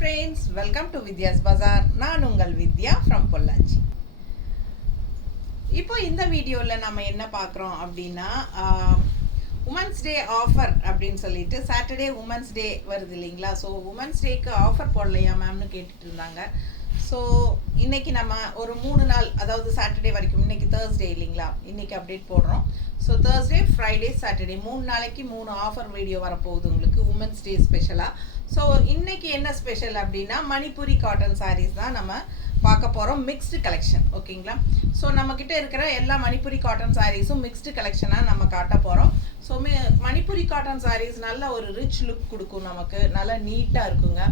friends, welcome to Vidya's Bazaar. நான் உங்கள் வித்யா from Pollachi. இப்போ இந்த வீடியோல நம்ம என்ன பார்க்குறோம் அப்படின்னா உமன்ஸ் டே ஆஃபர் அப்படின்னு சொல்லிட்டு சாட்டர்டே உமன்ஸ் டே வருது இல்லைங்களா. ஸோ உமன்ஸ் டேக்கு ஆஃபர் போடலையா மேம்னு கேட்டுட்டு இருந்தாங்க. ஸோ இன்னைக்கு நம்ம ஒரு 3 நாள், அதாவது சாட்டர்டே வரைக்கும், இன்னைக்கு தேர்ஸ்டே இல்லைங்களா, இன்னைக்கு அப்டேட் போடுறோம். ஸோ தேர்ஸ்டே, ஃப்ரைடே, சாட்டர்டே 3 நாளைக்கு 3 ஆஃபர் வீடியோ வரப்போகுது உங்களுக்கு உமன்ஸ் டே ஸ்பெஷலாக. ஸோ இன்னைக்கு என்ன ஸ்பெஷல் அப்படின்னா மணிப்புரி காட்டன் சாரீஸ் தான் நம்ம பார்க்க போகிறோம். மிக்ஸ்டு கலெக்ஷன், ஓகேங்களா. ஸோ நம்மக்கிட்ட இருக்கிற எல்லா மணிப்புரி காட்டன் சாரீஸும் மிக்ஸ்டு கலெக்ஷனாக நம்ம காட்ட போகிறோம். ஸோ மணிப்புரி காட்டன் சாரீஸ் நல்ல ஒரு ரிச் லுக் கொடுக்கும், நமக்கு நல்லா நீட்டாக இருக்குங்க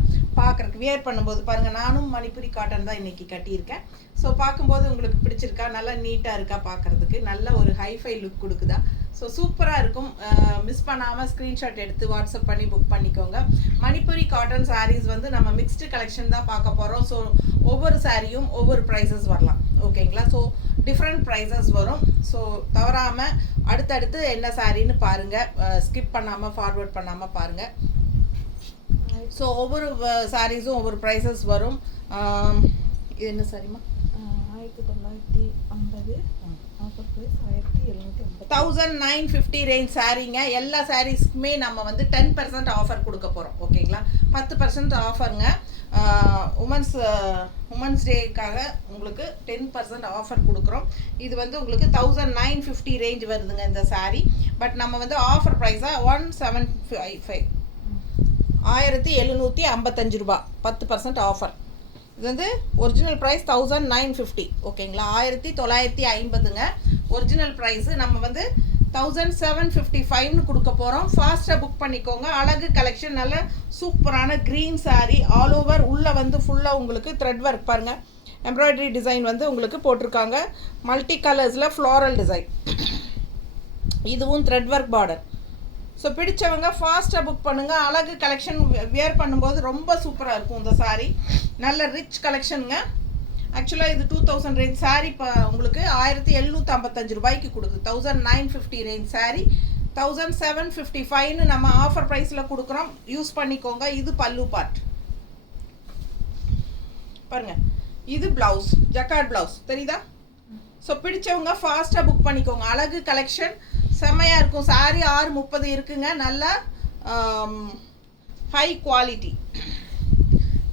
பார்க்குறக்கு. வியர் பண்ணும்போது பாருங்கள், நானும் மணிப்புரி காட்டன் தான் இன்றைக்கி கட்டியிருக்கேன். ஸோ பார்க்கும்போது உங்களுக்கு பிடிச்சிருக்கா, நல்லா நீட்டாக இருக்கா பார்க்குறதுக்கு, நல்ல ஒரு ஹைஃபை லுக் கொடுக்குதா. ஸோ சூப்பராக இருக்கும். மிஸ் பண்ணாமல் ஸ்க்ரீன்ஷாட் எடுத்து வாட்ஸ்அப் பண்ணி புக் பண்ணிக்கோங்க. மணிப்புரி காட்டன் சாரீஸ் வந்து நம்ம மிக்ஸ்டு கலெக்ஷன் தான் பார்க்க போகிறோம். ஸோ ஒவ்வொரு சாரியும் ஒவ்வொரு ப்ரைஸஸ் வரலாம், ஓகேங்களா. ஸோ டிஃப்ரெண்ட் ப்ரைஸஸ் வரும். ஸோ தவறாமல் அடுத்தடுத்து என்ன சாரின்னு பாருங்கள், ஸ்கிப் பண்ணாமல் ஃபார்வர்ட் பண்ணாமல் பாருங்கள். ஸோ ஒவ்வொரு சாரீஸும் ஒவ்வொரு ப்ரைஸஸ் வரும். இது என்ன சாரிமா? 1950 ஆஃபர் ப்ரைஸ் 1750. 1950 ரேஞ்ச் சாரீங்க. எல்லா சாரீஸ்க்குமே நம்ம வந்து 10% ஆஃபர் கொடுக்க போகிறோம், ஓகேங்களா. 10% ஆஃபருங்க. உமன்ஸ் டேக்காக உங்களுக்கு 10% ஆஃபர் கொடுக்குறோம். இது வந்து உங்களுக்கு 1950 ரேஞ்ச் வருதுங்க இந்த சாரீ. பட் நம்ம வந்து ஆஃபர் ப்ரைஸாக 1755, 1755 ரூபா, 10% ஆஃபர். இது வந்து ஒரிஜினல் ப்ரைஸ் 1950, ஓகேங்களா. 1950ங்க ஒரிஜினல் ப்ரைஸு. நம்ம வந்து 1755ன்னு கொடுக்க போகிறோம். ஃபாஸ்ட்டாக புக் பண்ணிக்கோங்க. அழகு கலெக்ஷன், நல்ல சூப்பரான க்ரீன் சாரீ. ஆல் ஓவர் உள்ளே வந்து ஃபுல்லாக உங்களுக்கு த்ரெட் ஒர்க் பாருங்கள், எம்ப்ராய்டரி டிசைன் வந்து உங்களுக்கு போட்டிருக்காங்க. மல்டி கலர்ஸில் ஃப்ளாரல் டிசைன், இதுவும் த்ரெட் ஒர்க் பார்டர். ஸோ பிடிச்சவங்க ஃபாஸ்ட்டாக புக் பண்ணுங்கள். அழகு கலெக்ஷன் வியர் பண்ணும்போது ரொம்ப சூப்பராக இருக்கும் இந்த சாரீ. நல்ல ரிச் கலெக்ஷனுங்க. ஆக்சுவலாக இது 2000 ரேஞ்ச் சாரீ. இப்போ உங்களுக்கு 1755 ரூபாய்க்கு கொடுக்குது. 1950 ரேஞ்ச் சாரீ 1755ன்னு நம்ம ஆஃபர் ப்ரைஸில் கொடுக்குறோம். யூஸ் பண்ணிக்கோங்க. இது பல்லு பார்ட் பாருங்கள். இது ப்ளவுஸ், ஜக்கார்ட் ப்ளவுஸ் தெரியுதா. ஸோ பிடிச்சவங்க ஃபாஸ்ட்டாக புக் பண்ணிக்கோங்க. அழகு கலெக்ஷன் செம்மையாக இருக்கும். சாரீ 630 இருக்குங்க. நல்லா ஹை குவாலிட்டி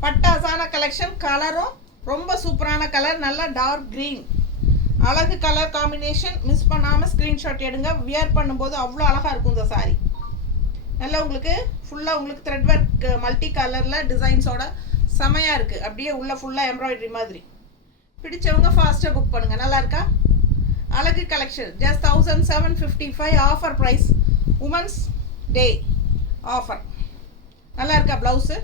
பட்டாசான கலெக்ஷன். கலரும் ரொம்ப சூப்பரான கலர், நல்லா டார்க் க்ரீன், அழகு கலர் காம்பினேஷன். மிஸ் பண்ணாமல் ஸ்க்ரீன்ஷாட் எடுங்க. வியர் பண்ணும்போது அவ்வளோ அழகாக இருக்கும் இந்த சாரீ. நல்லா உங்களுக்கு ஃபுல்லாக உங்களுக்கு த்ரெட் ஒர்க் மல்டி கலரில் டிசைன்ஸோட செமையாக இருக்குது. அப்படியே உள்ள ஃபுல்லாக எம்ப்ராய்டரி மாதிரி. பிடிச்சவங்க ஃபாஸ்ட்டாக புக் பண்ணுங்கள். நல்லா இருக்கா அழகு collection. Just 1755 offer price, women's day offer. நல்லா இருக்கா ப்ளவுஸு.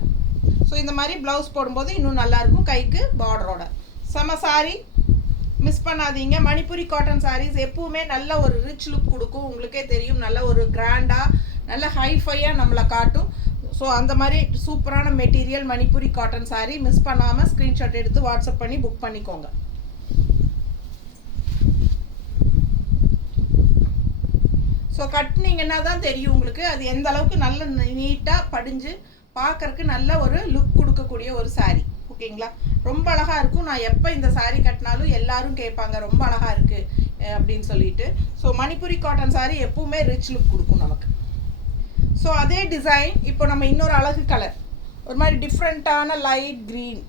ஸோ இந்த மாதிரி ப்ளவுஸ் போடும்போது இன்னும் நல்லாயிருக்கும், கைக்கு பார்டரோட. செம சாரீ, மிஸ் பண்ணாதீங்க. மணிப்புரி காட்டன் சாரீஸ் எப்பவுமே நல்ல ஒரு ரிச் லுக் கொடுக்கும். உங்களுக்கே தெரியும், நல்ல ஒரு கிராண்டாக, நல்ல ஹைஃபையாக நம்மளை காட்டும். ஸோ அந்த மாதிரி சூப்பரான material Manipuri cotton sari. Miss பண்ணாமல் ஸ்க்ரீன்ஷாட் எடுத்து வாட்ஸ்அப் பண்ணி புக் பண்ணிக்கோங்க. ஸோ கட்டினீங்கன்னா தான் தெரியும் உங்களுக்கு அது எந்த அளவுக்கு நல்ல நீட்டாக படிஞ்சு பார்க்கறக்கு நல்ல ஒரு லுக் கொடுக்கக்கூடிய ஒரு சாரீ, ஓகேங்களா. ரொம்ப அழகாக இருக்கும். நான் எப்போ இந்த சாரீ கட்டினாலும் எல்லாரும் கேட்பாங்க ரொம்ப அழகாக இருக்குது அப்படின்னு சொல்லிட்டு. ஸோ மணிப்புரி காட்டன் சாரீ எப்பவுமே ரிச் லுக் கொடுக்கும் நமக்கு. ஸோ அதே டிசைன் இப்போ நம்ம இன்னொரு அழகு கலர், ஒரு மாதிரி டிஃப்ரெண்ட்டான லைட் க்ரீன்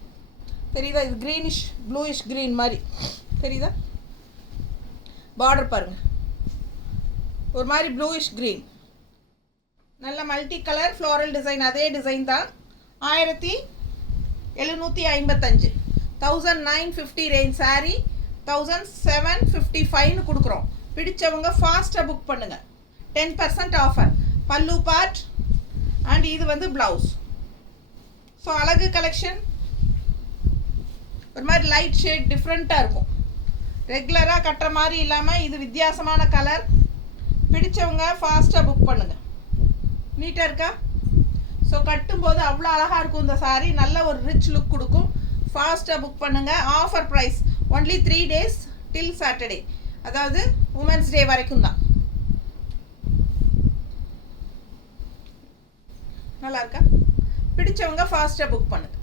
தெரியுதா. இது க்ரீனிஷ் ப்ளூயிஷ் க்ரீன் மாதிரி தெரியுதா. பார்டர் பாருங்கள், ஒரு மாதிரி ப்ளூயிஷ் க்ரீன், நல்ல மல்டி கலர் ஃப்ளோரல் டிசைன். அதே டிசைன் தான். 1755, 1950 ரேஞ்ச் சாரீ 1755ன்னு கொடுக்குறோம். பிடிச்சவங்க ஃபாஸ்ட்டாக புக் பண்ணுங்கள். 10% ஆஃபர். பல்லு பார்ட் அண்ட் இது வந்து ப்ளவுஸ். ஸோ அழகு கலெக்ஷன், ஒரு மாதிரி லைட் ஷேட் டிஃப்ரெண்ட்டாக இருக்கும். ரெகுலராக கட்டுற மாதிரி இல்லாமல் இது வித்தியாசமான கலர். பிடிச்சவங்க ஃபாஸ்ட்டாக புக் பண்ணுங்கள். நீட்டாக இருக்கா. ஸோ கட்டும்போது அவ்வளோ அழகாக இருக்கும் இந்த சாரீ. நல்ல ஒரு ரிச் லுக் கொடுக்கும். ஃபாஸ்ட்டாக புக் பண்ணுங்கள். ஆஃபர் ப்ரைஸ் ஒன்லி 3 days டில் சாட்டர்டே, அதாவது உமன்ஸ் டே வரைக்கும் தான். நல்லா இருக்கா. பிடிச்சவங்க ஃபாஸ்ட்டாக புக் பண்ணுங்கள்.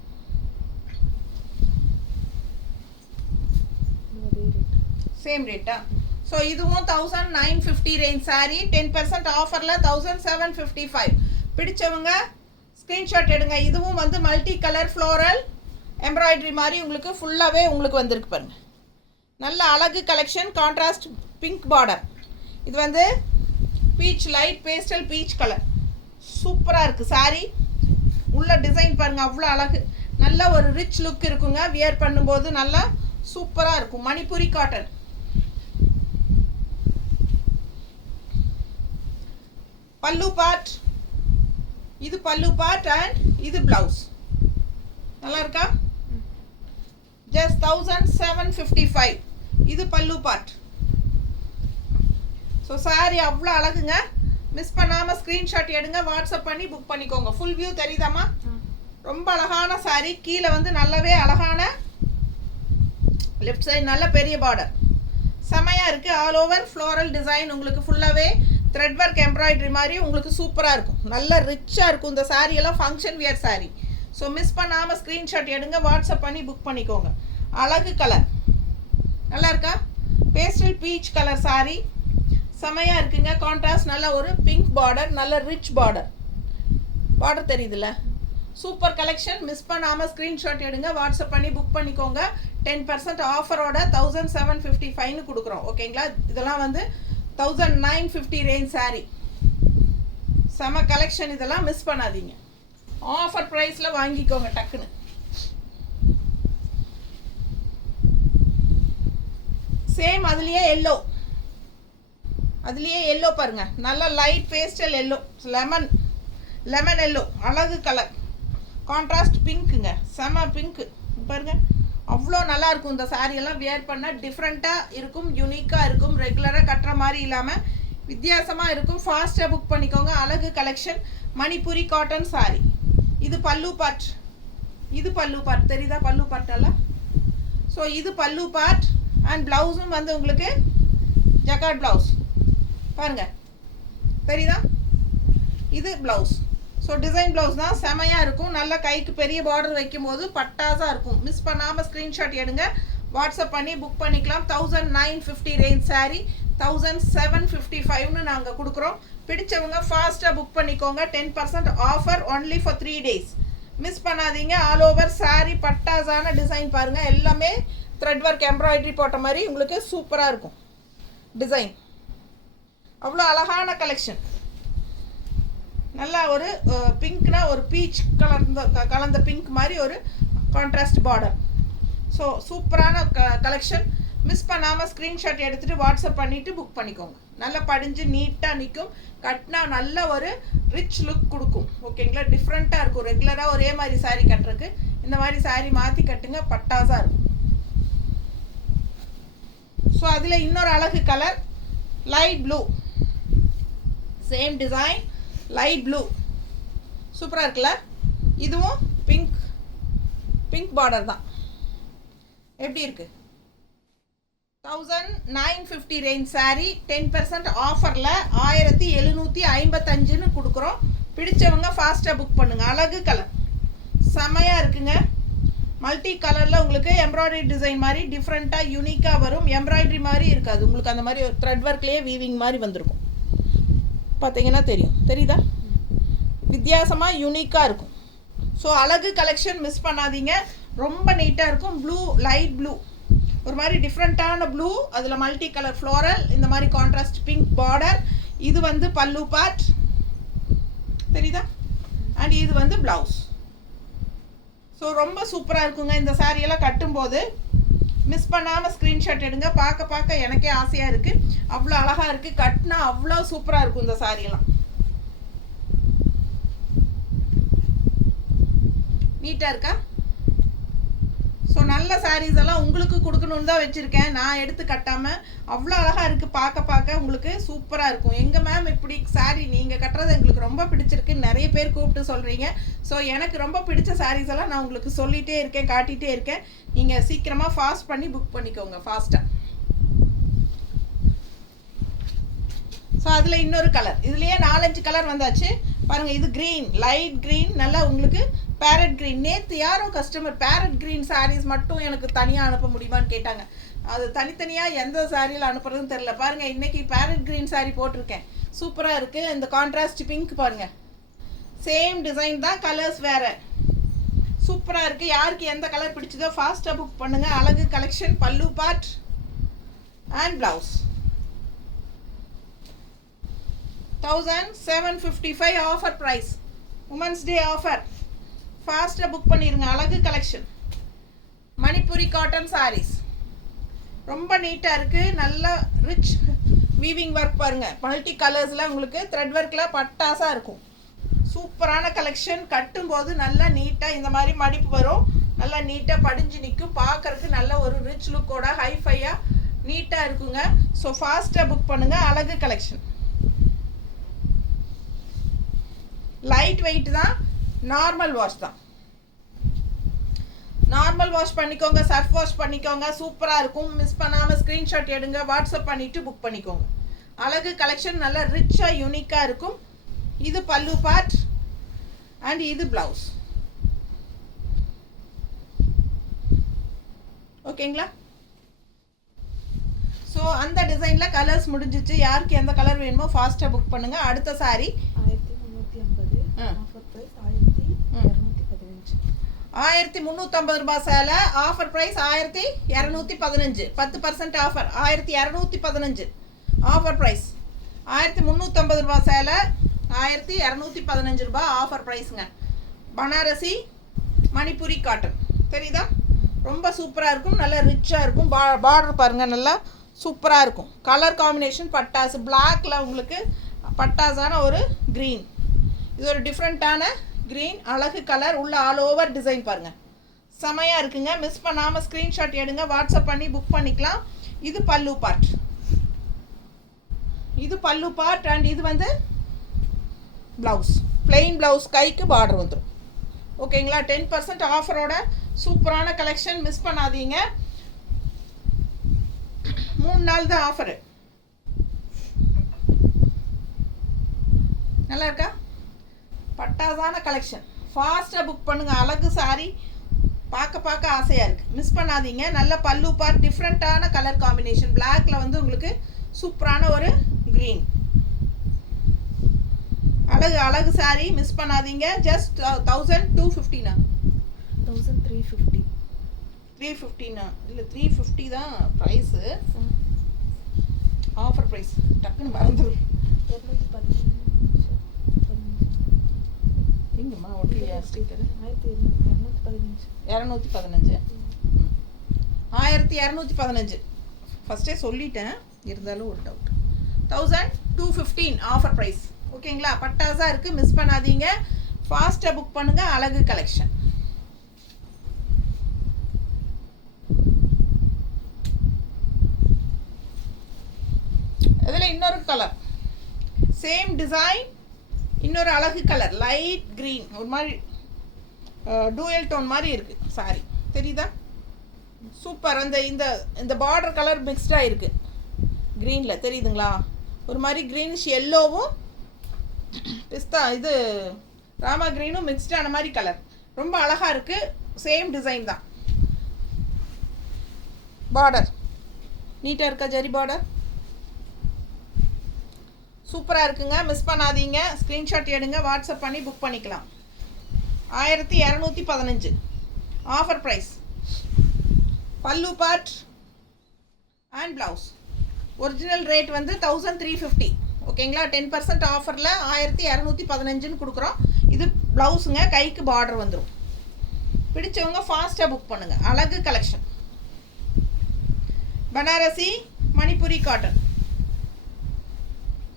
சேம் ரேட்டா? ஸோ இதுவும் 1950 ரேஞ்ச் சாரீ. 10% ஆஃபரில் 1755. பிடிச்சவங்க ஸ்க்ரீன்ஷாட் எடுங்க. இதுவும் வந்து மல்டி கலர் ஃப்ளோரல் எம்ப்ராய்டரி மாதிரி உங்களுக்கு ஃபுல்லாகவே உங்களுக்கு வந்திருக்கு பாருங்கள். நல்ல அழகு கலெக்ஷன். Contrast pink border. இது வந்து beach light pastel peach colour. சூப்பராக இருக்குது சாரீ. உள்ள டிசைன் பாருங்கள், அவ்வளோ அழகு. நல்ல ஒரு ரிச் லுக் இருக்குங்க. வியர் பண்ணும்போது நல்லா சூப்பராக இருக்கும். மணிப்புரி காட்டன். பல்லு பார்ட். இது பல்லு பார்ட் அண்ட் இது பிளவுஸ். நல்லா இருக்கா? ஜஸ்ட் 1755. இது பல்லு பார்ட். ஸோ சாரி அவ்வளோ அழகுங்க. மிஸ் பண்ணாமல் ஸ்க்ரீன்ஷாட் எடுங்க, வாட்ஸ்அப் பண்ணி புக் பண்ணிக்கோங்க. ஃபுல் வியூ தெரியுதாம்மா? ரொம்ப அழகான சாரி. கீழே வந்து நல்லாவே அழகான லெஃப்ட் சைடு நல்ல பெரிய பார்டர் செமையாக இருக்குது. ஆல் ஓவர் ஃப்ளோரல் டிசைன் உங்களுக்கு ஃபுல்லாகவே த்ரெட் ஒர்க் எம்ப்ராய்டரி மாதிரி உங்களுக்கு சூப்பராக இருக்கும். நல்ல ரிச்சாக இருக்கும். இந்த சாரியெல்லாம் function wear sari. So miss பண்ணாமல் ஸ்க்ரீன்ஷாட் எடுங்க, வாட்ஸ்அப் பண்ணி புக் பண்ணிக்கோங்க. அழகு கலர் நல்லா இருக்கா? பேஸ்டல் பீச் கலர் சாரி செமையாக இருக்குங்க. கான்ட்ராஸ்ட் நல்ல ஒரு பிங்க் பார்டர், நல்ல ரிச் பார்டர். பார்டர் தெரியுதுல்ல? Super collection. மிஸ் பண்ணாமல் ஸ்க்ரீன்ஷாட் எடுங்க, வாட்ஸ்அப் பண்ணி புக் பண்ணிக்கோங்க. 10% ஆஃபரோட 1755 கொடுக்குறோம். ஓகேங்களா? இதெல்லாம் வந்து 1950 ரேஞ்ச் சாரி. செம கலெக்ஷன். இதெல்லாம் மிஸ் பண்ணாதீங்க. ஆஃபர் ப்ரைஸில் வாங்கிக்கோங்க டக்குன்னு. சேம் அதுலேயே எல்லோ. அதுலேயே எல்லோ பாருங்க. நல்ல light pastel yellow, lemon yellow. அழகு கலர். கான்ட்ராஸ்ட் பிங்க்குங்க. செம பிங்க்கு பாருங்க. அவ்வளோ நல்லா இருக்கும். இந்த சாரியெல்லாம் வியர் பண்ணால் டிஃப்ரெண்ட்டாக இருக்கும், யூனிக்காக இருக்கும். ரெகுலராக கட்டுற மாதிரி இல்லாமல் வித்தியாசமாக இருக்கும். ஃபாஸ்ட்டாக புக் பண்ணிக்கோங்க. அழகு கலெக்ஷன். Manipuri cotton sorry. இது பல்லு பார்ட். இது பல்லு பார்ட் தெரியுதா? பல்லு பார்ட்டெல்லாம். ஸோ இது பல்லு பார்ட் அண்ட் ப்ளவுஸும் வந்து உங்களுக்கு ஜக்கார்ட் ப்ளவுஸ் பாருங்கள், தெரியுதா? இது ப்ளவுஸ். ஸோ டிசைன் ப்ளவுஸ் தான். செமையாக இருக்கும். நல்ல கைக்கு பெரிய பார்டர் வைக்கும்போது பட்டாசாக இருக்கும். மிஸ் பண்ணாமல் ஸ்க்ரீன்ஷாட் எடுங்க, வாட்ஸ்அப் பண்ணி புக் பண்ணிக்கலாம். 1950 ரேஞ்ச் சாரி 1755ன்னு நாங்கள் கொடுக்குறோம். பிடிச்சவங்க ஃபாஸ்ட்டாக புக் பண்ணிக்கோங்க. 10% offer only for 3 days. Miss பண்ணாதீங்க. ஆல் ஓவர் சாரி பட்டாசான டிசைன் பாருங்கள். எல்லாமே த்ரெட் ஒர்க் எம்ப்ராய்டரி போட்ட மாதிரி உங்களுக்கு சூப்பராக இருக்கும் டிசைன். அவ்வளோ அழகான கலெக்ஷன். நல்லா ஒரு பிங்க்னா ஒரு பீச் கலந்த பிங்க் மாதிரி ஒரு கான்ட்ராஸ்ட் பார்டர். ஸோ சூப்பரான கலெக்ஷன். மிஸ் பண்ணாமல் ஸ்க்ரீன்ஷாட் எடுத்துகிட்டு வாட்ஸ்அப் பண்ணிவிட்டு புக் பண்ணிக்கோங்க. நல்லா படிஞ்சு நீட்டாக நிற்கும். கட்டினா நல்ல ஒரு ரிச் லுக் கொடுக்கும். ஓகேங்களா? டிஃப்ரெண்ட்டாக இருக்கும். ரெகுலராக ஒரே மாதிரி சாரீ கட்டுறதுக்கு இந்த மாதிரி சாரீ மாற்றி கட்டுங்க, பட்டாசாக இருக்கும். ஸோ அதில் இன்னொரு அழகு colour light blue. Same design light blue. சூப்பராக இருக்குல்ல? இதுவும் பிங்க் பார்டர் தான். எப்படி இருக்குது? 1950 ரேஞ்ச் சாரி. 10% ஆஃபரில் 1755ன்னு கொடுக்குறோம். பிடிச்சவங்க ஃபாஸ்ட்டாக புக் பண்ணுங்கள். அழகு கலர் செமையாக இருக்குங்க. மல்டி கலரில் உங்களுக்கு எம்ப்ராய்டரி டிசைன் மாதிரி டிஃப்ரெண்ட்டாக யூனிக்காக வரும். எம்ப்ராய்டரி மாதிரி இருக்காது உங்களுக்கு. அந்த மாதிரி ஒரு த்ரெட் ஒர்க்லேயே வீவிங் மாதிரி வந்திருக்கும். பார்த்தீங்கன்னா தெரியுதா? வித்தியாசமாக யூனிக்காக இருக்கும். ஸோ அழகு கலெக்ஷன் மிஸ் பண்ணாதீங்க. ரொம்ப நீட்டாக இருக்கும். ப்ளூ, லைட் ப்ளூ, ஒரு மாதிரி டிஃப்ரெண்ட்டான ப்ளூ. அதில் மல்டி கலர் ஃப்ளோரல், இந்த மாதிரி கான்ட்ராஸ்ட் பிங்க் பார்டர். இது வந்து பல்லு பார்ட் தெரியுதா? அண்ட் இது வந்து ப்ளவுஸ். ஸோ ரொம்ப சூப்பராக இருக்குங்க. இந்த சாரியெல்லாம் கட்டும்போது மிஸ் பண்ணாமல் ஸ்க்ரீன்ஷாட் எடுங்க. பார்க்க எனக்கே ஆசையாக இருக்குது. அவ்வளோ அழகாக இருக்குது. கட்டினா அவ்வளோ சூப்பராக இருக்கும் இந்த சாரியெல்லாம். நீட்டாக இருக்கா? ஸோ நல்ல சாரீஸ் எல்லாம் உங்களுக்கு கொடுக்கணுன்னு தான் வச்சுருக்கேன். நான் எடுத்து கட்டாமல் அவ்வளோ அழகாக இருக்குது. பார்க்க உங்களுக்கு சூப்பராக இருக்கும். எங்கள் மேம் இப்படி சாரீ நீங்கள் கட்டுறது எங்களுக்கு ரொம்ப பிடிச்சிருக்கு. நிறைய பேர் கூப்பிட்டு சொல்கிறீங்க. ஸோ எனக்கு ரொம்ப பிடிச்ச சாரீஸ் எல்லாம் நான் உங்களுக்கு சொல்லிகிட்டே இருக்கேன், காட்டிகிட்டே இருக்கேன். நீங்கள் சீக்கிரமாக ஃபாஸ்ட் பண்ணி புக் பண்ணிக்கோங்க ஃபாஸ்ட்டாக. ஸோ அதில் இன்னொரு கலர். இதுலேயே 4-5 கலர் வந்தாச்சு பாருங்கள். இது க்ரீன், லைட் க்ரீன், நல்லா உங்களுக்கு பேரட் க்ரீன். நேற்று யாரும் கஸ்டமர் பேரட் க்ரீன் சாரீஸ் மட்டும் எனக்கு தனியாக அனுப்ப முடியுமான்னு கேட்டாங்க. அது தனித்தனியாக எந்த சாரியில் அனுப்புறதுன்னு தெரில. பாருங்கள், இன்றைக்கி பேரட் க்ரீன் சாரீ போட்டிருக்கேன். சூப்பராக இருக்குது. இந்த கான்ட்ராஸ்ட் பிங்க் பாருங்கள், சேம் டிசைன் தான், கலர்ஸ் வேறு. சூப்பராக இருக்குது. யாருக்கு எந்த கலர் பிடிச்சதோ ஃபாஸ்ட்டாக புக் பண்ணுங்கள். அழகு collection. Pallu part and blouse. 1755 offer price. Women's day offer. ஃபாஸ்ட்டாக புக் பண்ணிடுங்க. அழகு கலெக்ஷன். மணிப்புரி காட்டன் சாரீஸ் ரொம்ப நீட்டாக இருக்குது. நல்ல ரிச் வீவிங் ஒர்க் பாருங்கள். மல்டி கலர்ஸில் உங்களுக்கு த்ரெட் ஒர்க்கில் பட்டாசாக இருக்கும். சூப்பரான கலெக்ஷன். கட்டும்போது நல்லா நீட்டாக இந்த மாதிரி மடிப்பு வரும். நல்லா நீட்டாக படிஞ்சு நிற்கும். பார்க்குறதுக்கு நல்ல ஒரு ரிச் லுக்கோட ஹைஃபையாக நீட்டாக இருக்குங்க. ஸோ ஃபாஸ்ட்டாக புக் பண்ணுங்கள். அழகு கலெக்ஷன். லைட் வெயிட் தான், நார்மல் வாஷ் தான். நார்மல் வாஷ் பண்ணிக்கோங்க, சர்ஃப் வாஷ் பண்ணிக்கோங்க. சூப்பராக இருக்கும். மிஸ் பண்ணாமல் ஸ்க்ரீன்ஷாட் எடுங்க, வாட்ஸ்அப் பண்ணிவிட்டு புக் பண்ணிக்கோங்க. அழகு கலெக்ஷன். நல்லா ரிச்சாக யூனிக்காக இருக்கும். இது பல்லு பார்ட் அண்ட் இது ப்ளவுஸ். ஓகேங்களா? ஸோ அந்த டிசைனில் கலர்ஸ் முடிஞ்சிச்சு. யாருக்கு எந்த கலர் வேணுமோ ஃபாஸ்ட்டாக புக் பண்ணுங்கள். அடுத்த சாரி 1350 ரூபாய் சேலை. Offer price 1215. 10% ஆஃபர். 1215 ஆஃபர் ப்ரைஸ். 1350 ரூபாய் சேலை, 1215 ரூபாய் ஆஃபர் ப்ரைஸுங்க. பனாரசி மணிப்புரி காட்டன் தெரியுதா? ரொம்ப சூப்பராக இருக்கும். நல்லா ரிச்சாக இருக்கும். பார்டர் பாருங்கள், நல்லா சூப்பராக இருக்கும். கலர் காம்பினேஷன் பட்டாசு. பிளாக்ல உங்களுக்கு பட்டாசான ஒரு க்ரீன். இது ஒரு டிஃப்ரெண்ட்டான க்ரீன். அழகு கலர். உள்ள ஆல் ஓவர் டிசைன் பாருங்கள், செமையாக இருக்குங்க. மிஸ் பண்ணாமல் ஸ்க்ரீன்ஷாட் எடுங்க, வாட்ஸ்அப் பண்ணி புக் பண்ணிக்கலாம். இது பல்லு பார்ட். இது பல்லு பார்ட் அண்ட் இது வந்து ப்ளவுஸ். பிளெயின் ப்ளவுஸ், கைக்கு பார்டர் வந்துடும். ஓகேங்களா? 10% ஆஃபரோட சூப்பரான கலெக்ஷன். மிஸ் பண்ணாதீங்க. 3 நாள் தான் ஆஃபரு. நல்லா இருக்கா? பட்டாசான கலெக்ஷன். ஃபாஸ்ட்டாக புக் பண்ணுங்கள். அழகு சாரி. பார்க்க ஆசையாக இருக்குது. மிஸ் பண்ணாதீங்க. நல்ல பல்லு பார்ட். டிஃப்ரெண்ட்டான கலர் காம்பினேஷன். பிளாக்ல வந்து உங்களுக்கு சூப்பரான ஒரு க்ரீன். அழகு சாரி. மிஸ் பண்ணாதீங்க. ஜஸ்ட் 1250. 1350. 350 இல்லை 350 தான் ப்ரைஸு. ஆஃபர் ப்ரைஸ் டக்குன்னு மறந்துடும். எங்கம்மா ஒட்டியா ஸ்டிக்கரு? 1215. 1215 ஃபஸ்ட்டே சொல்லிட்டேன், இருந்தாலும் ஒரு டவுட். 1215 offer price. ஓகேங்களா? பட்டாசாக இருக்குது. மிஸ் பண்ணாதீங்க. ஃபாஸ்ட்டாக புக் பண்ணுங்கள். அழகு கலெக்ஷன். இதில் இன்னொரு கலர், சேம் டிசைன், இன்னொரு அழகு கலர், லைட் க்ரீன். ஒரு மாதிரி டூயல் டோன் மாதிரி இருக்குது சாரி. தெரியுதா? சூப்பர். அந்த இந்த இந்த பார்டர் கலர் மிக்ஸ்டாக இருக்குது க்ரீனில். தெரியுதுங்களா? ஒரு மாதிரி க்ரீனிஷ் எல்லோவும் பிஸ்தா இது ராமா க்ரீனும் மிக்ஸ்டான மாதிரி கலர். ரொம்ப அழகாக இருக்குது. சேம் டிசைன் தான். பார்டர் நீட்டாக இருக்கா? ஜரி பார்டர் சூப்பராக இருக்குங்க. மிஸ் பண்ணாதீங்க. ஸ்க்ரீன்ஷாட் எடுங்க, வாட்ஸ்அப் பண்ணி புக் பண்ணிக்கலாம். 1215 ஆஃபர் ப்ரைஸ். பல்லு part and blouse. Original rate வந்து 1350. ஓகேங்களா? 10% ஆஃபரில் 1215 கொடுக்குறோம். இது ப்ளவுஸுங்க, கைக்கு பார்டர் வந்துடும். பிடிச்சவங்க ஃபாஸ்ட்டாக புக் பண்ணுங்கள். அழகு கலெக்ஷன். பனாரசி மணிப்புரி காட்டன்.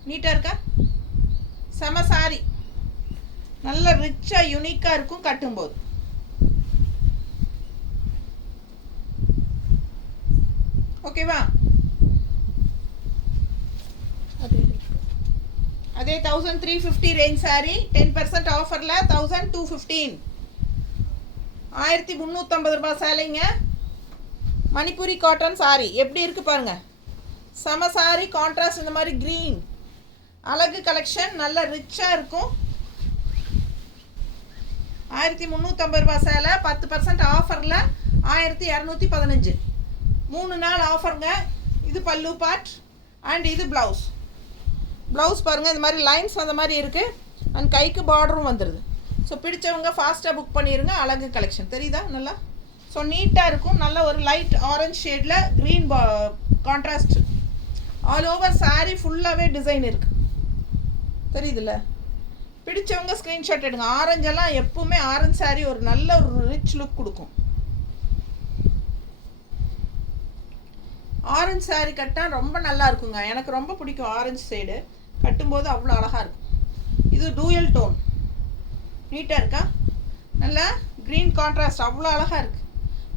நீட்டாக இருக்கா? செம சாரி. நல்ல ரிச்சாக யூனிக்காக இருக்கும் கட்டும்போது. ஓகேவா? அதே 1350 ரேஞ்ச் சாரி. 10% ஆஃபரில் 1215. 1350 ரூபாய் சேலைங்க. மணிப்புரி காட்டன் சாரி எப்படி இருக்குது பாருங்கள். செம சாரி. கான்ட்ராஸ்ட் இந்த மாதிரி க்ரீன். அழகு கலெக்ஷன். நல்ல ரிச்சாக இருக்கும். 1350 ரூபா சேலை 10% ஆஃபரில் 1215. 3 நாள் ஆஃபருங்க. இது பல்லு பார்ட் அண்ட் இது ப்ளவுஸ். ப்ளவுஸ் பாருங்கள் இந்த மாதிரி லைன்ஸ் அந்த மாதிரி இருக்குது அண்ட் கைக்கு பார்டரும் வந்துடுது. ஸோ பிடிச்சவங்க ஃபாஸ்ட்டாக புக் பண்ணிடுங்க. அழகு கலெக்ஷன் தெரியுதா நல்லா? ஸோ நீட்டாக இருக்கும். நல்ல ஒரு லைட் ஆரஞ்ச் ஷேடில் green contrast. All over sari ஃபுல்லாகவே டிசைன் இருக்குது தெரியுதுல்ல? பிடிச்சவங்க ஸ்க்ரீன்ஷாட் எடுங்க. ஆரஞ்செல்லாம் எப்பவுமே ஆரஞ்சு சாரீ ஒரு நல்ல ஒரு ரிச் லுக் கொடுக்கும். ஆரஞ்சு சாரீ கட்டினா ரொம்ப நல்லா இருக்குங்க. எனக்கு ரொம்ப பிடிக்கும் ஆரஞ்சு சைடு. கட்டும்போது அவ்வளோ அழகாக இருக்கும். இது டூயல் டோன் நீட்டாக இருக்கா? நல்லா க்ரீன் கான்ட்ராஸ்ட் அவ்வளோ அழகாக இருக்குது.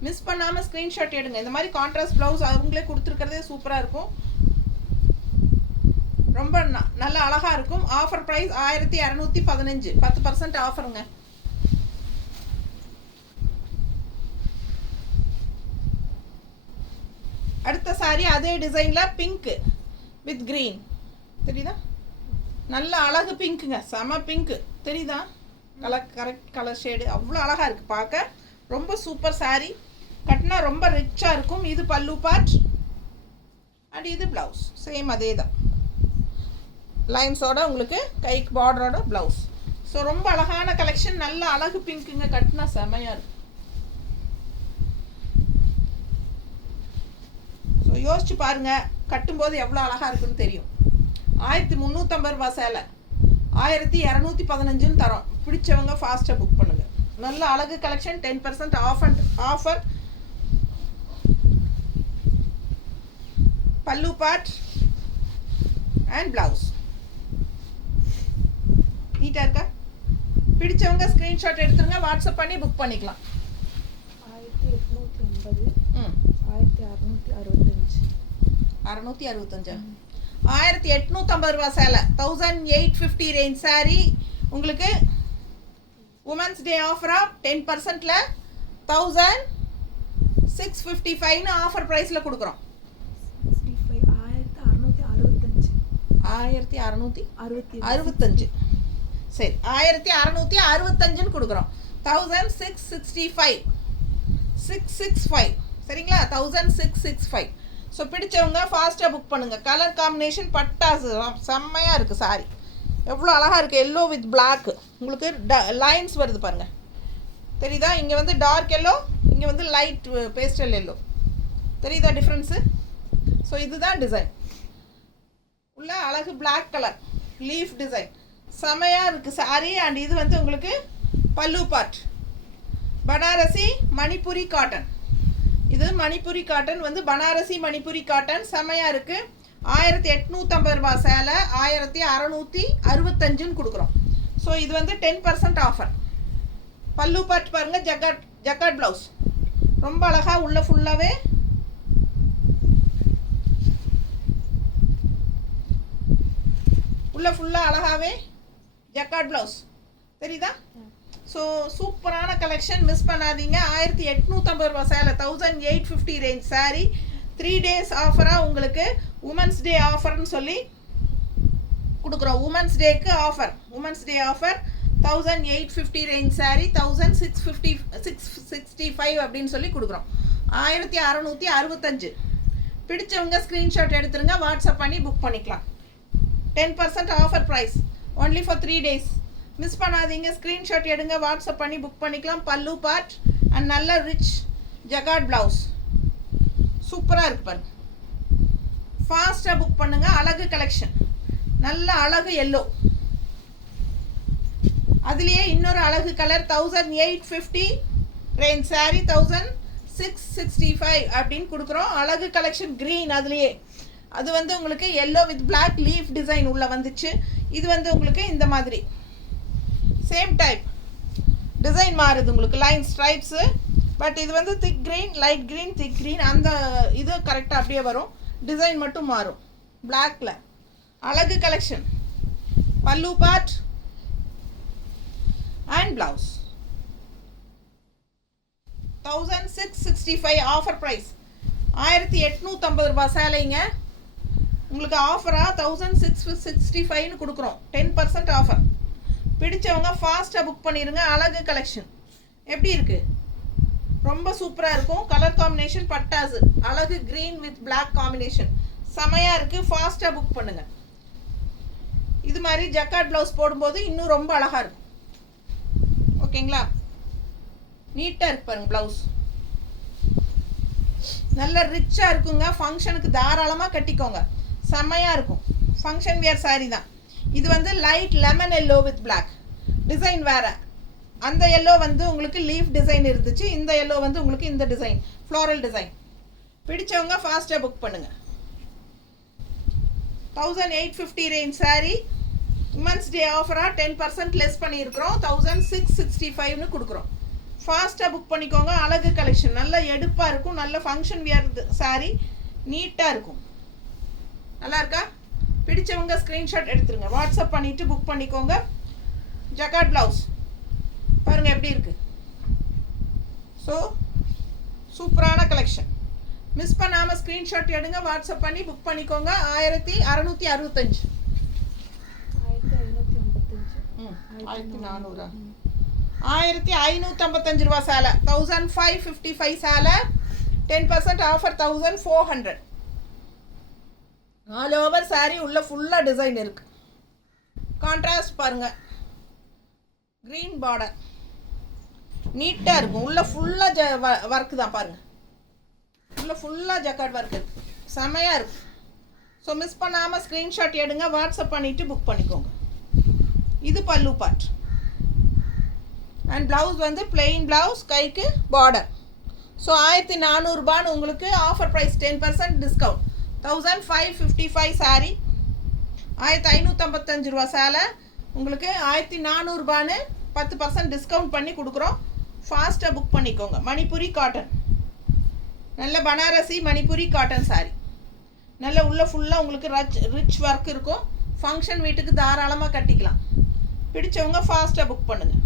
மிஸ் பண்ணாமல் ஸ்க்ரீன்ஷாட் எடுங்க. இந்த மாதிரி கான்ட்ராஸ்ட் ப்ளவுஸ் அவங்களே கொடுத்துருக்கிறதே சூப்பராக இருக்கும். ரொம்ப நல்லா அழகாக இருக்கும். Offer price 1215. 10% ஆஃபருங்க. அடுத்த சாரி அதே டிசைனில் பிங்க் வித் க்ரீன் தெரியுதா? நல்ல அழகு பிங்க்குங்க. செம பிங்க்கு தெரியுதா? கரெக்ட் கலர் ஷேடு அவ்வளோ அழகாக இருக்குது பார்க்க. ரொம்ப சூப்பர் சாரீ. கட்டினா ரொம்ப ரிச்சாக இருக்கும். இது பல்லு பார்ட் அண்ட் இது ப்ளவுஸ். சேம் அதே தான் லைன்ஸோட உங்களுக்கு கைக்கு பார்டரோட ப்ளவுஸ். ஸோ ரொம்ப அழகான கலெக்ஷன். நல்ல அழகு பிங்க்குங்க. கட்டினா செமையாக இருக்கும். ஸோ யோசிச்சு பாருங்கள் கட்டும்போது எவ்வளோ அழகாக இருக்குன்னு தெரியும். 1350 ரூபா சேலை 1215 தரோம். பிடிச்சவங்க ஃபாஸ்ட்டாக புக் பண்ணுங்கள். நல்ல அழகு கலெக்ஷன். 10% ஆஃபர். பல்லு பார்ட் அண்ட் ப்ளவுஸ் நீட்டாக இருக்கா? பிடிச்சவங்க ஸ்க்ரீன்ஷாட் எடுத்துருங்க. வாட்ஸ்அப் பண்ணி புக் பண்ணிக்கலாம். 1850. 1665. 665. 1850 ரூபா சேலை 1850 ரேஞ்ச் சாரீ உங்களுக்கு உமன்ஸ் டே ஆஃபராக 10%ல் 1655 ஆஃபர் ப்ரைஸில் கொடுக்குறோம். 1665 சரி 1665 கொடுக்குறோம். 1665 665 சரிங்களா? 1665. ஸோ பிடிச்சவங்க ஃபாஸ்ட்டாக புக் பண்ணுங்கள். கலர் காம்பினேஷன் பட்டாசு செம்மையாக இருக்குது சாரி. எவ்வளோ அழகாக இருக்குது. Yellow with black. உங்களுக்கு லைன்ஸ் வருது பாருங்கள் தெரியுதா? இங்கே வந்து டார்க் எல்லோ, இங்கே வந்து லைட் பேஸ்டல் எல்லோ. தெரியுதா டிஃப்ரென்ஸு? ஸோ இதுதான் டிசைன். உள்ள அழகு பிளாக் கலர் லீஃப் டிசைன் செமையாக இருக்குது சாரி. அண்ட் இது வந்து உங்களுக்கு பல்லு பார்ட். பனாரசி மணிப்புரி காட்டன். இது மணிப்புரி காட்டன் வந்து பனாரசி மணிப்புரி காட்டன் செமையாக இருக்குது. 1850 ரூபா சேலை 1665 கொடுக்குறோம். ஸோ இது வந்து 10% ஆஃபர். பல்லு பார்ட் பாருங்கள். ஜக்காட் ப்ளவுஸ் ரொம்ப அழகாக உள்ள ஃபுல்லாகவே ஃபுல்லாக அழகாகவே ஜக்காட் ப்ளவுஸ் தெரியுதா? ஸோ சூப்பரான கலெக்ஷன். மிஸ் பண்ணாதீங்க. 1850 ரூபா சேலை 1850 ரேஞ்ச் சாரீ 3 days ஆஃபராக உங்களுக்கு உமன்ஸ் டே ஆஃபர்னு சொல்லி கொடுக்குறோம். உமன்ஸ் டேக்கு offer. Women's day offer 1850 range sari 1665 அப்படின்னு சொல்லி கொடுக்குறோம். 1665. பிடிச்சவங்க ஸ்க்ரீன்ஷாட் எடுத்துருங்க. வாட்ஸ்அப் பண்ணி புக் பண்ணிக்கலாம். 10% offer price only for 3 days. Miss பண்ணாதீங்க. ஸ்க்ரீன்ஷாட் எடுங்க. வாட்ஸ்அப் பண்ணி புக் பண்ணிக்கலாம். பல்லு பார்ட் அண்ட் நல்ல ரிச் ஜகாட் ப்ளவுஸ் சூப்பராக இருக்குது பாருங்க. ஃபாஸ்ட்டாக புக் பண்ணுங்கள். அழகு கலெக்ஷன். நல்ல அழகு எல்லோ. அதுலேயே இன்னொரு அழகு கலர் 1850 ரேஞ்ச் சாரீ 1665 அப்படின்னு கொடுக்குறோம். அழகு கலெக்ஷன் க்ரீன். அதுலேயே அது வந்து உங்களுக்கு yellow with black leaf design உள்ள வந்துச்சு. இது வந்து உங்களுக்கு இந்த மாதிரி சேம் டைப் டிசைன் மாறுது. உங்களுக்கு லைன் ஸ்ட்ரைப்ஸு. பட் இது வந்து திக் க்ரீன், லைட் க்ரீன், திக் க்ரீன் அந்த இது கரெக்டாக அப்படியே வரும். டிசைன் மட்டும் மாறும் பிளாக்ல. அழகு collection. Pallu part and blouse 1665 offer price. 1850 ரூபா சேலைங்க உங்களுக்கு ஆஃபராக 1665 கொடுக்குறோம். 10% ஆஃபர். பிடிச்சவங்க ஃபாஸ்ட்டாக புக் பண்ணிடுங்க. அழகு கலெக்ஷன் எப்படி இருக்குது? ரொம்ப சூப்பராக இருக்கும். கலர் காம்பினேஷன் பட்டாசு, அழகு க்ரீன் வித் பிளாக் காம்பினேஷன் செமையாக இருக்குது. ஃபாஸ்ட்டாக புக் பண்ணுங்கள். இது மாதிரி ஜக்கார்ட் ப்ளவுஸ் போடும்போது இன்னும் ரொம்ப அழகாக இருக்கும். ஓகேங்களா? நீட்டாக இருக்கு பாருங்கள். ப்ளவுஸ் நல்ல ரிச்சாக இருக்குங்க. ஃபங்க்ஷனுக்கு தாராளமாக கட்டிக்கோங்க. செம்மையாக இருக்கும். ஃபங்க்ஷன் வியர் சாரீ தான் இது. வந்து light lemon yellow with black design வேறு. அந்த எல்லோ வந்து உங்களுக்கு லீஃப் டிசைன் இருந்துச்சு. இந்த எல்லோ வந்து உங்களுக்கு இந்த டிசைன் ஃப்ளோரல் டிசைன். பிடிச்சவங்க ஃபாஸ்ட்டாக புக் பண்ணுங்கள். 1850 ரேஞ்ச் சாரீ. உமன்ஸ் டே ஆஃபராக 10% லெஸ் பண்ணியிருக்கிறோம். 1665ன்னு கொடுக்குறோம். ஃபாஸ்ட்டாக புக் பண்ணிக்கோங்க. அழகு கலெக்ஷன் நல்ல எடுப்பாக இருக்கும். நல்ல ஃபங்க்ஷன் வியர் சாரீ, நீட்டாக இருக்கும். நல்லா இருக்கா? பிடிச்சவங்க ஸ்க்ரீன்ஷாட் எடுத்துருங்க. வாட்ஸ்அப் பண்ணிவிட்டு புக் பண்ணிக்கோங்க. ஜக்கார்ட் ப்ளவுஸ் பாருங்கள் எப்படி இருக்குது. ஸோ சூப்பரான கலெக்ஷன். மிஸ் பண்ணாமல் ஸ்க்ரீன்ஷாட் எடுங்க. வாட்ஸ்அப் பண்ணி புக் பண்ணிக்கோங்க. 1665. 1400. 1555 ரூபா சேலை. 1555 சேலை. 10% ஆஃபர் 1400. ஆல் ஓவர் சாரீ உள்ள ஃபுல்லாக டிசைன் இருக்குது. கான்ட்ராஸ்ட் பாருங்கள். க்ரீன் பார்டர் நீட்டாக இருக்கும். உள்ள ஃபுல்லாக ஒர்க்கு தான் பாருங்கள். உள்ள ஃபுல்லாக ஜக்கார்ட் ஒர்க் இருக்குது. செமையாக இருக்கும். ஸோ மிஸ் பண்ணாமல் ஸ்க்ரீன்ஷாட் எடுங்க. வாட்ஸ்அப் பண்ணிவிட்டு புக் பண்ணிக்கோங்க. இது பல்லு பார்ட். அண்ட் ப்ளவுஸ் வந்து பிளெயின் ப்ளவுஸ், கைக்கு பார்டர். ஸோ 1400 ரூபான்னு உங்களுக்கு ஆஃபர் ப்ரைஸ் 10% டிஸ்கவுண்ட். 1555 சாரீ. 1555 ரூபா சேலை உங்களுக்கு 1400 ரூபான்னு 10% டிஸ்கவுண்ட் பண்ணி கொடுக்குறோம். ஃபாஸ்ட்டாக புக் பண்ணிக்கோங்க. மணிப்புரி காட்டன், நல்ல பனாரசி மணிப்புரி காட்டன் சாரீ. நல்ல உள்ள ஃபுல்லாக உங்களுக்கு ரிச் ஒர்க் இருக்கும். ஃபங்க்ஷன் வீட்டுக்கு தாராளமாக கட்டிக்கலாம். பிடிச்சவங்க ஃபாஸ்ட்டாக புக் பண்ணுங்கள்.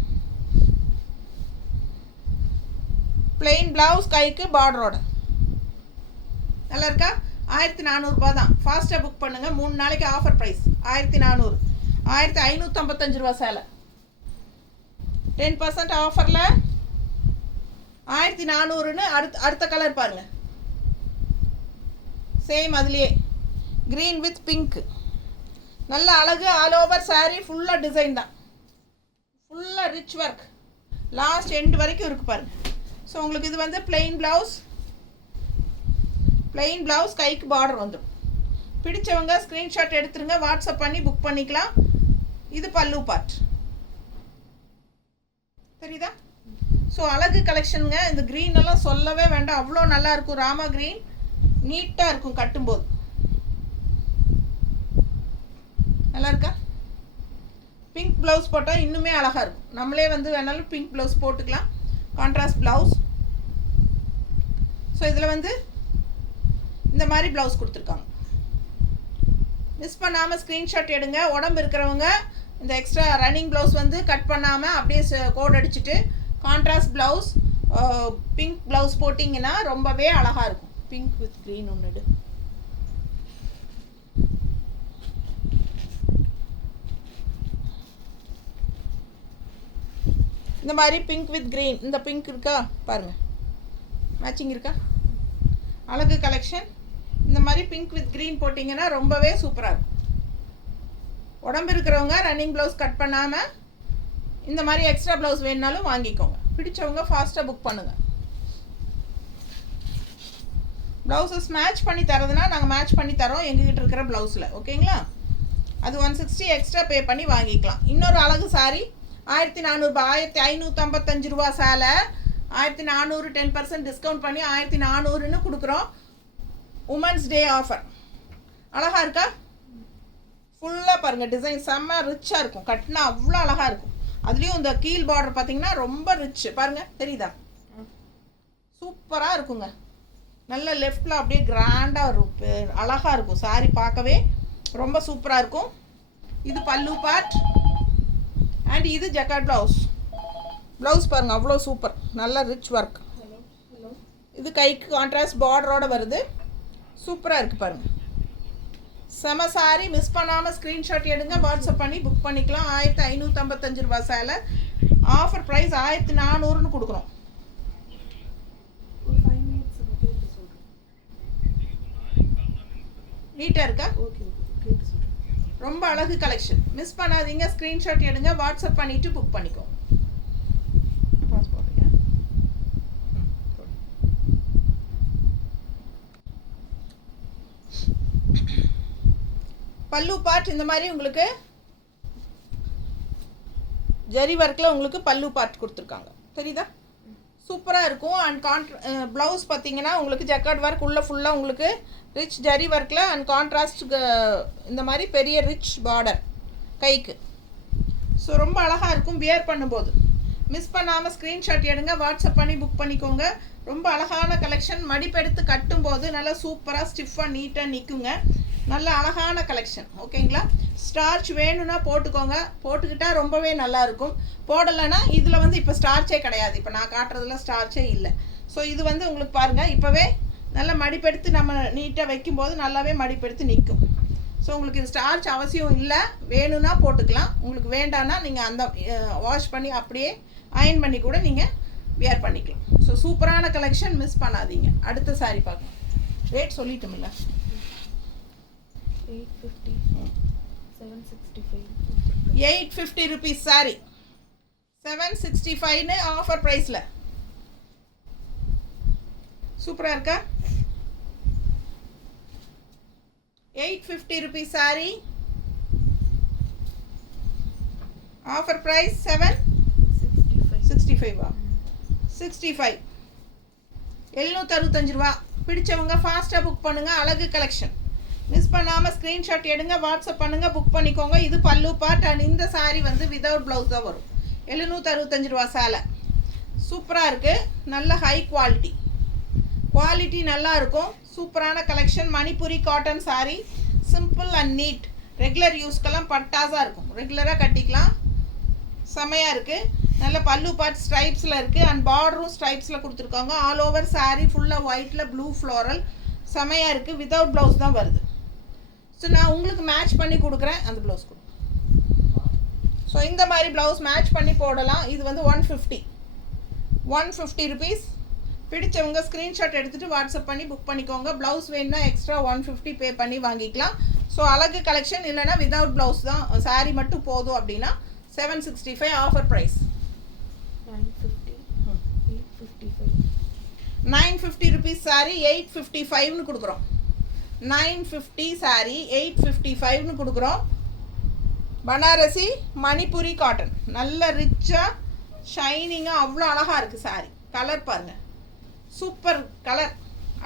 பிளெயின் ப்ளவுஸ், கைக்கு பார்டரோட. நல்லா இருக்கா? 1400 ரூபா தான். ஃபாஸ்ட்டாக புக் பண்ணுங்கள். 3 நாளைக்கு ஆஃபர் ப்ரைஸ் 1400. 1555 ரூபா சேலை. 10% ஆஃபரில் 1400ன்னு அடுத்த கலர் பாருங்கள். சேம் அதுலேயே க்ரீன் வித் பிங்க். நல்ல அழகு. ஆல் ஓவர் சாரீ ஃபுல்லாக டிசைன் தான். ஃபுல்லாக ரிச் ஒர்க் லாஸ்ட் எண்ட் வரைக்கும் இருக்குது பாருங்கள். ஸோ உங்களுக்கு இது வந்து பிளெயின் ப்ளவுஸ், கைக்கு பார்டர் வந்துடும். பிடிச்சவங்க ஸ்க்ரீன்ஷாட் எடுத்துருங்க. வாட்ஸ்அப் பண்ணி புக் பண்ணிக்கலாம். இது பல்லு பார்ட். தெரியுதா? ஸோ அழகு கலெக்ஷனுங்க. இந்த க்ரீன் எல்லாம் சொல்லவே வேண்டாம். அவ்வளோ நல்லா இருக்கும். ராமா க்ரீன் நீட்டாக இருக்கும் கட்டும்போது. நல்லா இருக்கா? பிங்க் ப்ளவுஸ் போட்டால் இன்னுமே அழகாக இருக்கும். நம்மளே வந்து வேணாலும் பிங்க் ப்ளவுஸ் போட்டுக்கலாம். Contrast blouse. ஸோ இதில் வந்து இந்த மாதிரி ப்ளவுஸ் கொடுத்துருக்காங்க. மிஸ் பண்ணாமல் ஸ்க்ரீன்ஷாட் எடுங்க. உடம்பு இருக்கிறவங்க இந்த எக்ஸ்ட்ரா ரன்னிங் ப்ளவுஸ் வந்து கட் பண்ணாமல் அப்படியே கோட் அடிச்சுட்டு கான்ட்ராஸ்ட் ப்ளவுஸ், பிங்க் ப்ளவுஸ் போட்டிங்கன்னா ரொம்பவே அழகாக இருக்கும். பிங்க் வித் க்ரீன் ஒன்று. இந்த மாதிரி பிங்க் வித் க்ரீன். இந்த பிங்க் இருக்கா பாருங்கள், மேட்சிங் இருக்கா? அழகு கலெக்ஷன். இந்த மாதிரி பிங்க் வித் க்ரீன் போட்டிங்கன்னா ரொம்பவே சூப்பராக இருக்கும். உடம்பு இருக்கிறவங்க ரன்னிங் ப்ளவுஸ் கட் பண்ணாமல் இந்த மாதிரி எக்ஸ்ட்ரா ப்ளவுஸ் வேணுனாலும் வாங்கிக்கோங்க. பிடிச்சவங்க ஃபாஸ்ட்டாக புக் பண்ணுங்கள். ப்ளவுஸஸ் மேட்ச் பண்ணி தரதுன்னா நாங்கள் மேட்ச் பண்ணி தரோம் எங்ககிட்ட இருக்கிற ப்ளவுஸில். ஓகேங்களா? அது 160 எக்ஸ்ட்ரா பே பண்ணி வாங்கிக்கலாம். இன்னொரு அழகு சாரி 1400 ரூபாய். 1555 ரூபா சேலை 1400 10% டிஸ்கவுண்ட் பண்ணி 1400ன்னு கொடுக்குறோம். Women's day offer. அழகாக இருக்கா? ஃபுல்லாக பாருங்கள் டிசைன் செம்ம ரிச்சாக இருக்கும். கட்டினா அவ்வளோ அழகாக இருக்கும். அதுலேயும் இந்த கீழ் பார்டர் பார்த்தீங்கன்னா ரொம்ப ரிச் பாருங்கள். தெரியுதா? சூப்பராக இருக்குங்க. நல்ல லெஃப்டில் அப்படியே கிராண்டாக இருக்கும். அழகாக இருக்கும். சாரி பார்க்கவே ரொம்ப சூப்பராக இருக்கும். இது பல்லு பார்ட். அண்ட் இது ஜக்கார்ட் ப்ளவுஸ் பாருங்கள் அவ்வளோ சூப்பர். நல்ல ரிச் ஒர்க். இது கைக்கு கான்ட்ராஸ்ட் பார்டரோடு வருது. சூப்பராக இருக்குது பாருங்கள். செம சாரி மிஸ் பண்ணாமல் ஸ்க்ரீன்ஷாட் எடுங்க, வாட்ஸ்அப் பண்ணி புக் பண்ணிக்கலாம். 1555 ரூபா சேலை. ஆஃபர் ப்ரைஸ் 1400ன்னு கொடுக்குறோம். ஒரு 5 மினிட்ஸ் கேட்டு சொல்கிறேன். நீட்டாக இருக்கா? ஓகே கேட்டு சொல்கிறேன். ரொம்ப அழகு கலெக்ஷன். மிஸ் பண்ணாதீங்க, ஸ்க்ரீன்ஷாட் எடுங்க, வாட்ஸ்அப் பண்ணிவிட்டு புக் பண்ணிக்கோ. பாஸ் போடுறீங்க. பல்லு பார்ட் இந்த மாதிரி உங்களுக்கு ஜரி ஒர்க்கில் உங்களுக்கு பல்லு பார்ட் கொடுத்துருக்காங்க, தெரியுதா? சூப்பராக இருக்கும். அண்ட் ப்ளவுஸ் பார்த்தீங்கன்னா உங்களுக்கு ஜக்கார்ட் ஒர்க் உள்ள ஃபுல்லாக உங்களுக்கு ரிச் ஜரி ஒர்க்கில் அண்ட் கான்ட்ராஸ்ட் இந்த மாதிரி பெரிய ரிச் பார்டர் கைக்கு. ஸோ ரொம்ப அழகாக இருக்கும் வியர் பண்ணும்போது. மிஸ் பண்ணாமல் ஸ்க்ரீன்ஷாட் எடுங்க, வாட்ஸ்அப் பண்ணி புக் பண்ணிக்கோங்க. ரொம்ப அழகான கலெக்ஷன். மடிப்பெடுத்து கட்டும்போது நல்லா சூப்பராக ஸ்டிஃபாக நீட்டாக நிற்குங்க. நல்ல அழகான கலெக்ஷன். ஓகேங்களா? ஸ்டார்ச் வேணும்னா போட்டுக்கோங்க, போட்டுக்கிட்டால் ரொம்பவே நல்லாயிருக்கும். போடலைன்னா இதில் வந்து இப்போ ஸ்டார்ச்சே கிடையாது. இப்போ நான் காட்டுறதுல ஸ்டார்ச்சே இல்லை. ஸோ இது வந்து உங்களுக்கு பாருங்கள், இப்போவே நல்லா மடிப்பெடுத்து நம்ம நீட்டாக வைக்கும்போது நல்லாவே மடிப்பெடுத்து நிற்கும். ஸோ உங்களுக்கு இது ஸ்டார்ச் அவசியம் இல்லை, வேணும்னா போட்டுக்கலாம். உங்களுக்கு வேண்டான்னா நீங்கள் அந்த வாஷ் பண்ணி அப்படியே அயன் பண்ணி கூட நீங்கள் வியர் பண்ணிக்கலாம். ஸோ சூப்பரான கலெக்ஷன், மிஸ் பண்ணாதீங்க. அடுத்த சாரி பார்க்கலாம். ரேட் சொல்லிட்டோம்ல, 850 765 850 rupees சாரி 765ன்னு ஆஃபர் ப்ரைஸில். சூப்பராக இருக்கா? 850 rupees சாரி, ஆஃபர் ப்ரைஸ் 765 65 765 ரூபா. பிடிச்சவங்க ஃபாஸ்ட்டாக புக் பண்ணுங்கள். அழகு கலெக்ஷன். மிஸ் பண்ணாமல் ஸ்க்ரீன்ஷாட் எடுங்க, வாட்ஸ்அப் பண்ணுங்கள், புக் பண்ணிக்கோங்க. இது பல்லு பார்ட் அண்ட் இந்த சாரீ வந்து விதவுட் ப்ளவுஸ் தான் வரும். 765 ரூபா சேலை. சூப்பராக இருக்குது. நல்ல ஹை குவாலிட்டி நல்லா இருக்கும். சூப்பரான collection. Manipuri cotton sari. Simple and neat. Regular யூஸ்க்கெல்லாம் பட்டாஸாக இருக்கும், ரெகுலராக கட்டிக்கலாம். செமையாக இருக்குது. நல்ல பல்லு பார்ட் ஸ்ட்ரைப்ஸில் இருக்குது அண்ட் பார்டரும் ஸ்ட்ரைப்ஸில் கொடுத்துருக்காங்க. ஆல் ஓவர் சாரீ ஃபுல்லாக ஒயிட்டில் ப்ளூ ஃப்ளோரல். செமையாக இருக்குது. வித்தவுட் ப்ளவுஸ் தான் வருது. ஸோ நான் உங்களுக்கு மேட்ச் பண்ணி கொடுக்குறேன், அந்த ப்ளவுஸ் கொடுங்க. ஸோ இந்த மாதிரி ப்ளவுஸ் மேட்ச் பண்ணி போடலாம். இது வந்து 150 rupees. பிடிச்சவங்க ஸ்க்ரீன்ஷாட் எடுத்துகிட்டு வாட்ஸ்அப் பண்ணி புக் பண்ணிக்கோங்க. ப்ளவுஸ் வேணுன்னா எக்ஸ்ட்ரா 150 பே பண்ணி வாங்கிக்கலாம். ஸோ அழகு கலெக்ஷன். இல்லைனா வித்தவுட் ப்ளவுஸ் தான் சாரீ மட்டும் போதும் அப்படின்னா 765 ஆஃபர் ப்ரைஸ். 950 rupees சாரீ 855ன்னு கொடுக்குறோம். 950 சாரீ 855ன்னு கொடுக்குறோம். பனாரசி மணிப்புரி காட்டன். நல்ல ரிச்சாக ஷைனிங்காக அவ்வளோ அழகாக இருக்குது சாரீ. கலர் பாருங்கள், சூப்பர் கலர்,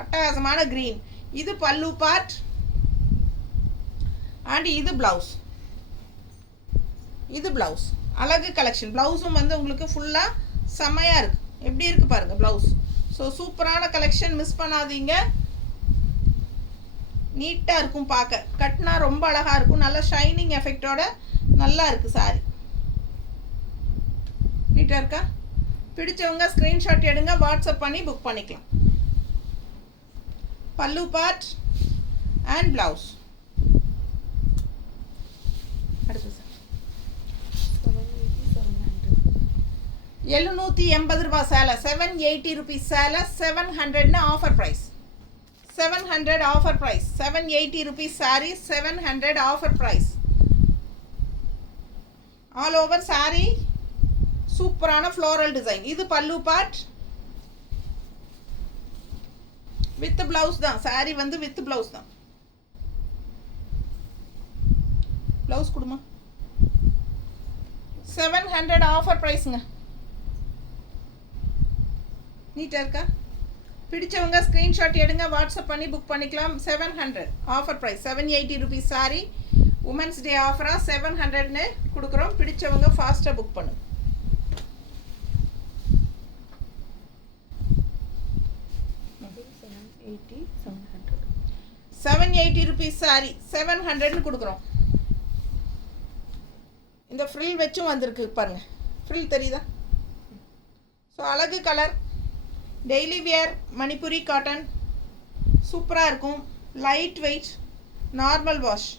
அட்டகாசமான க்ரீன். இது பல்லு பார்ட் அண்ட் இது ப்ளவுஸ். அழகு கலெக்ஷன். ப்ளவுஸும் வந்து உங்களுக்கு ஃபுல்லாக செம்மையாக இருக்குது. எப்படி இருக்குது பாருங்கள் ப்ளவுஸ். ஸோ சூப்பரான கலெக்ஷன், மிஸ் பண்ணாதீங்க. நீட்டாக இருக்கும் பார்க்க, கட்டினா ரொம்ப அழகாக இருக்கும். நல்ல ஷைனிங் எஃபெக்டோட நல்லா இருக்குது சாரி. நீட்டாக இருக்கா? பிடிச்சவங்க ஸ்க்ரீன்ஷாட் எடுங்க, வாட்ஸ்அப் பண்ணி புக் பண்ணிக்கலாம். பல்லு பார்ட் அண்ட் ப்ளவுஸ். அடுத்து சார் 780 ரூபா சேலை. 780 rupees சேலை 700ன்னு offer price. 700 offer price. 780 rupees sari 700 offer price. All over sari சூப்பரான ஃப்ளோரல் டிசைன். இது பல்லு பார்ட் வித் ப்ளவுஸ் தான். சாரீ வந்து வித் ப்ளவுஸ் தான். ப்ளவுஸ் கொடுமா. 700 ஆஃபர் ப்ரைஸுங்க. நீட்டாக இருக்கா? பிடிச்சவங்க ஸ்க்ரீன்ஷாட் எடுங்க, வாட்ஸ்அப் பண்ணி புக் பண்ணிக்கலாம். 700 offer price. 780 rupees sari women's day ஆஃபராக 700ன்னு கொடுக்குறோம். பிடிச்சவங்க ஃபாஸ்ட்டாக புக் பண்ணுங்க. ₹780 சாரி 700ன்னு கொடுக்குறோம். இந்த ஃப்ரில் வச்சும் வந்திருக்கு பாருங்கள். ஃப்ரில் தெரியுதா? ஸோ அழகு colour, daily wear Manipuri cotton. சூப்பராக இருக்கும். Light weight, normal wash.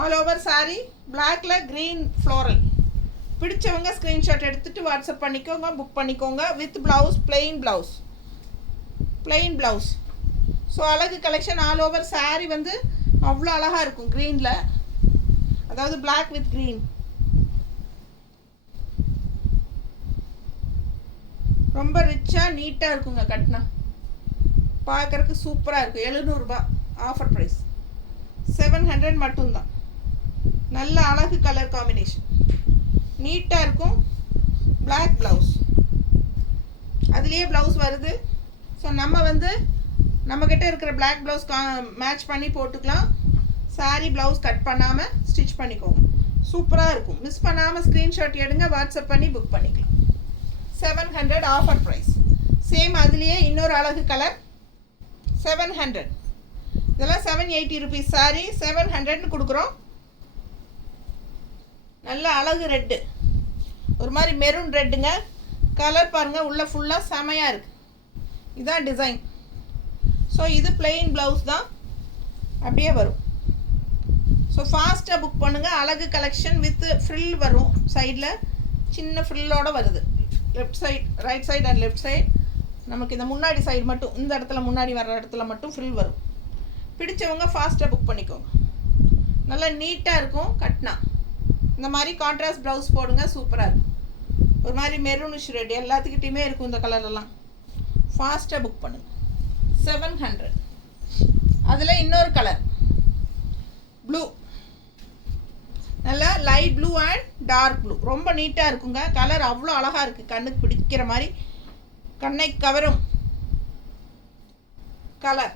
All over saree பிளாக்ல க்ரீன் ஃப்ளோரல். பிடிச்சவங்க ஸ்க்ரீன்ஷாட் எடுத்துகிட்டு வாட்ஸ்அப் பண்ணிக்கோங்க, புக் பண்ணிக்கோங்க. With blouse, plain blouse. So அழகு கலெக்ஷன். ஆல் ஓவர் saree வந்து அவ்வளோ அழகாக இருக்கும் க்ரீனில், அதாவது பிளாக் வித் க்ரீன். ரொம்ப ரிச்சாக நீட்டாக இருக்குங்க கட்டினா, பார்க்குறக்கு சூப்பராக இருக்கும். 700 ரூபாய் ஆஃபர் ப்ரைஸ். 700 மட்டும்தான். நல்ல அழகு கலர் காம்பினேஷன், நீட்டாக இருக்கும். பிளாக் ப்ளவுஸ், அதுலேயே ப்ளவுஸ் வருது. ஸோ நம்ம வந்து நம்மக்கிட்ட இருக்கிற பிளாக் ப்ளவுஸ் மேட்ச் பண்ணி போட்டுக்கலாம். saree ப்ளவுஸ் கட் பண்ணாமல் ஸ்டிச் பண்ணிக்கோங்க, சூப்பராக இருக்கும். மிஸ் பண்ணாமல் ஸ்க்ரீன்ஷாட் எடுங்க, வாட்ஸ்அப் பண்ணி புக் பண்ணிக்கலாம். 700 ஆஃபர் ப்ரைஸ். சேம் அதுலேயே இன்னொரு அழகு கலர் 700. இதெல்லாம் 780 ருபீஸ் saree, 700ன்னு கொடுக்குறோம். நல்ல அழகு ரெட்டு, ஒரு மாதிரி மெரூன் ரெட்டுங்க. கலர் பாருங்கள், உள்ளே ஃபுல்லாக செமையாக இருக்குது. இதுதான் டிசைன். ஸோ இது பிளெயின் ப்ளவுஸ் தான், அப்படியே வரும். ஸோ ஃபாஸ்ட்டாக புக் பண்ணுங்கள். அழகு கலெக்ஷன் வித் ஃப்ரில் வரும். சைடில் சின்ன ஃப்ரில்லோடு வருது. Left side, right side and left side. நமக்கு இந்த முன்னாடி சைடு மட்டும், இந்த இடத்துல முன்னாடி வர்ற இடத்துல மட்டும் ஃப்ரில் வரும். பிடிச்சவங்க ஃபாஸ்ட்டாக புக் பண்ணிக்கோங்க. நல்லா நீட்டாக இருக்கும் கட்னா. இந்த மாதிரி கான்ட்ராஸ்ட் ப்ளவுஸ் போடுங்க, சூப்பராக இருக்கும். ஒரு மாதிரி மெரூனிஷ் ரெட் எல்லாத்துக்கிட்டையுமே இருக்கும் இந்த கலரெல்லாம். ஃபாஸ்ட்டாக புக் பண்ணுங்கள். 700. அதில் இன்னொரு கலர் ப்ளூ, நல்லா light blue and dark blue. ரொம்ப நீட்டாக இருக்குங்க. கலர் அவ்வளோ அழகாக இருக்குது, கண்ணுக்கு பிடிக்கிற மாதிரி, கண்ணை கவரும் கலர்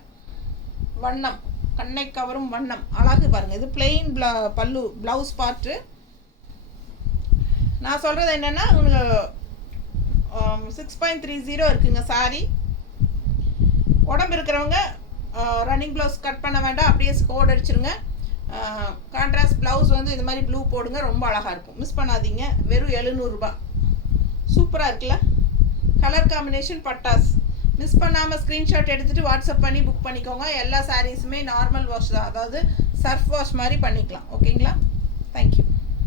வண்ணம், கண்ணை கவரும் வண்ணம். அழகு பாருங்கள். இது பிளெயின் பல்லு ப்ளவுஸ் பார்ட்டு. நான் சொல்கிறது என்னென்னா, உங்களுக்கு 6.30 இருக்குங்க saree. உடம்பு இருக்கிறவங்க ரன்னிங் ப்ளவுஸ் கட் பண்ண வேண்டாம், அப்படியே கோட் அடிச்சிருங்க. கான்ட்ராஸ்ட் ப்ளவுஸ் வந்து இது மாதிரி ப்ளூ போடுங்க, ரொம்ப அழகாக இருக்கும். மிஸ் பண்ணாதீங்க. வெறும் 700 ரூபாய். சூப்பராக இருக்குல்ல கலர் காம்பினேஷன், பட்டாஸ். மிஸ் பண்ணாமல் ஸ்க்ரீன்ஷாட் எடுத்துகிட்டு வாட்ஸ்அப் பண்ணி புக் பண்ணிக்கோங்க. எல்லா சாரீஸுமே நார்மல் வாஷ் தான், அதாவது சர்ஃப் வாஷ் மாதிரி பண்ணிக்கலாம். ஓகேங்களா? தேங்க்யூ.